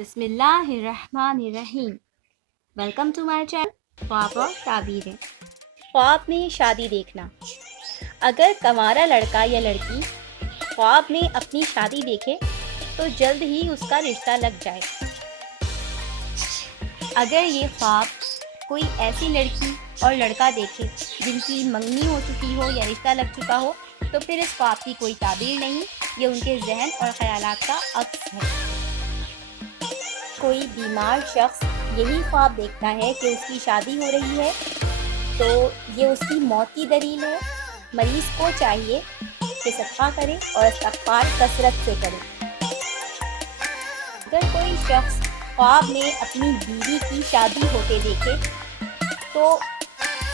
بسم اللہ الرحمن الرحیم۔ ویلکم ٹو مائی چینل خواب اور تعبیریں۔ خواب میں شادی دیکھنا۔ اگر کنوارا لڑکا یا لڑکی خواب میں اپنی شادی دیکھے تو جلد ہی اس کا رشتہ لگ جائے۔ اگر یہ خواب کوئی ایسی لڑکی اور لڑکا دیکھے جن کی منگنی ہو چکی ہو یا رشتہ لگ چکا ہو تو پھر اس خواب کی کوئی تعبیر نہیں، یہ ان کے ذہن اور خیالات کا عکس ہے۔ کوئی بیمار شخص یہی خواب دیکھتا ہے کہ اس کی شادی ہو رہی ہے تو یہ اس کی موت کی دلیل ہے۔ مریض کو چاہیے کہ صدقہ کرے اور استغفار کثرت سے کرے۔ اگر کوئی شخص خواب میں اپنی بیوی کی شادی ہوتے دیکھے تو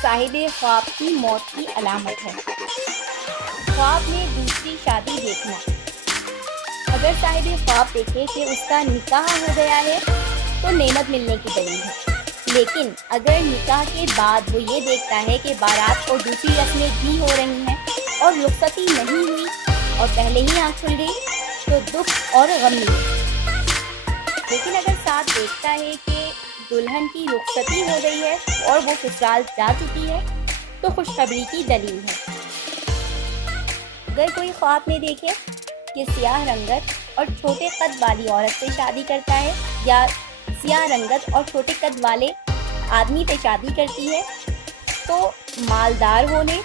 صاحب خواب کی موت کی علامت ہے۔ خواب میں دوسری شادی دیکھنا۔ اگر صاحب خواب دیکھے کہ اس کا نکاح ہو گیا ہے تو نعمت ملنے کی دلیل ہے، لیکن اگر نکاح کے بعد وہ یہ دیکھتا ہے کہ بارات اور دوسری رسمیں بھی ہو رہی ہیں اور رخصتی نہیں ہوئی اور پہلے ہی آنکھ کھل گئی تو دکھ اور غم ملے۔ لیکن اگر ساتھ دیکھتا ہے کہ دلہن کی رخصتی ہو گئی ہے اور وہ سسرال جا چکی ہے تو خوشخبری کی دلیل ہے۔ اگر کوئی خواب میں دیکھے کہ سیاہ رنگت اور چھوٹے قد والی عورت سے شادی کرتا ہے یا سیاہ رنگت اور چھوٹے قد والے آدمی سے شادی کرتی ہے تو مالدار ہونے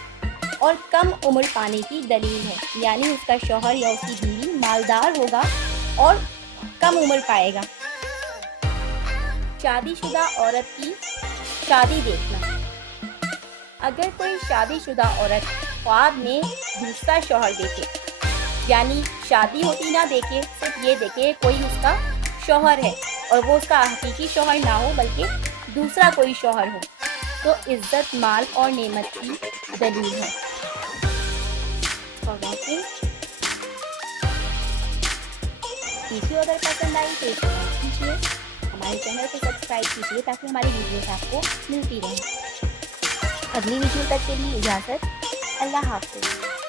اور کم عمر پانے کی دلیل ہے، یعنی اس کا شوہر یا اس کی بیوی مالدار ہوگا اور کم عمر پائے گا۔ شادی شدہ عورت کی شادی دیکھنا۔ اگر کوئی شادی شدہ عورت خواب میں دوسرا شوہر دیکھے، یعنی شادی ہوتی نہ دیکھے، صرف یہ دیکھے کوئی اس کا شوہر ہے اور وہ اس کا حقیقی شوہر نہ ہو بلکہ دوسرا کوئی شوہر ہو، تو عزت، مال اور نعمت کی دلیل ہے۔ ویڈیو اگر پسند آئی تو اسے لائک کیجیے، ہمارے چینل کو سبسکرائب کیجیے تاکہ ہماری ویڈیوز آپ کو ملتی رہیں۔ اگلی ویڈیو تک کے لیے اجازت، اللہ حافظ۔